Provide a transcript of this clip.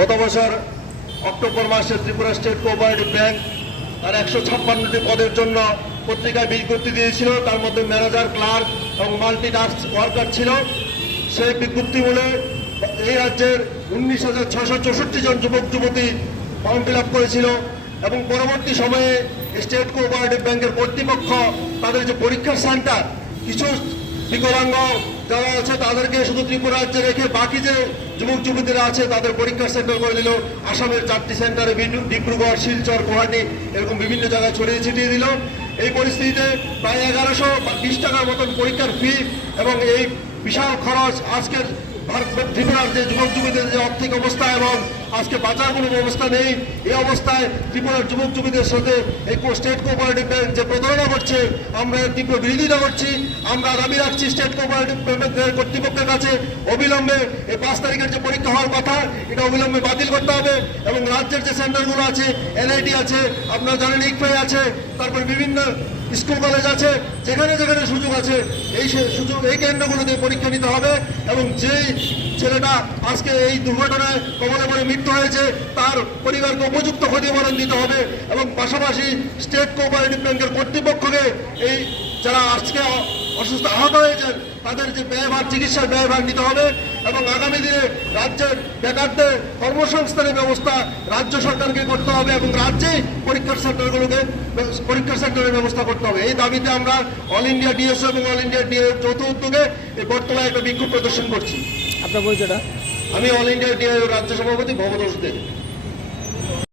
গত বছর অক্টোবর মাসে ত্রিপুরা স্টেট কোঅপারেটিভ ব্যাংক তার একশো ছাপ্পান্নটি পদের জন্য পত্রিকায় বিজ্ঞপ্তি দিয়েছিল। তার মধ্যে ম্যানেজার, ক্লার্ক এবং মাল্টি টাস্ক ওয়ার্কার ছিল। সেই বিজ্ঞপ্তি বলে এই রাজ্যের উনিশ হাজার ছশো চৌষট্টি জন যুবক, যুবতী ফর্ম ফিল করেছিল এবং পরবর্তী সময়ে স্টেট কোঅপারেটিভ ব্যাংকের কর্তৃপক্ষ তাদের যে পরীক্ষার সেন্টার, কিছু বিকলাঙ্গ যারা আছে তাদেরকে শুধু ত্রিপুরা রাজ্যে রেখে বাকি যে যুবক যুবতীরা আছে, তাদের পরীক্ষার সেন্টার করে দিল। আসামের চারটি সেন্টারে ডিব্রুগড়, শিলচর, গুয়াহাটি এরকম বিভিন্ন জায়গায় ছড়িয়ে ছিটিয়ে দিল। এই পরিস্থিতিতে প্রায় এগারোশো বিশ টাকার মতন পরীক্ষার ফি এবং এই বিশাল খরচ আজকের ত্রিপুরার যে যুবক যুবতীদের যে আর্থিক অবস্থা এবং আজকে বাঁচার কোনো ব্যবস্থা নেই। এই অবস্থায় ত্রিপুরার যুবক যুবতীদের সাথে এই স্টেট কোঅপারেটিভ ব্যাংক যে প্রতারণা করছে আমরা তীব্র বিরোধিতা করছি। আমরা দাবি রাখছি স্টেট কোঅপারেটিভ ব্যাংকের কর্তৃপক্ষের কাছে, অবিলম্বে এই পাঁচ তারিখের যে পরীক্ষা হওয়ার কথা, এটা অবিলম্বে বাতিল করতে হবে এবং রাজ্যের যে সেন্টারগুলো আছে এনআইটি আছে, আপনারা জানেন ইকফাই আছে, তারপর বিভিন্ন স্কুল কলেজ আছে, যেখানে যেখানে সুযোগ আছে, এই সুযোগ, এই কেন্দ্রগুলোতে পরীক্ষা নিতে হবে এবং যেই ছেলেটা আজকে এই দুর্ঘটনায় কবলে পড়ে মৃত্যু হয়েছে, তার পরিবারকে উপযুক্ত ক্ষতিপূরণ দিতে হবে এবং পাশাপাশি স্টেট কোঅপারেটিভ ব্যাংকের কর্তৃপক্ষকে এই যারা আজকে অসুস্থ আহত হয়েছেন, তাদের যে ব্যয়ভার, চিকিৎসার ব্যয়ভার নিতে হবে এবং আগামী দিনে রাজ্যের বেকারদের কর্মসংস্থানের ব্যবস্থা রাজ্য সরকারকে করতে হবে এবং রাজ্যেই পরীক্ষার সেন্টারগুলোকে, পরীক্ষার সেন্টারের ব্যবস্থা করতে হবে। এই দাবিতে আমরা অল ইন্ডিয়া ডিএসও এবং অল ইন্ডিয়া ডিএ যৌথ উদ্যোগে এই বর্তমানে একটা বিক্ষোভ প্রদর্শন করছি। আপনার পরিচয়টা? আমি অল ইন্ডিয়া ডিএ রাজ্য সভাপতি ভবদোষ দেব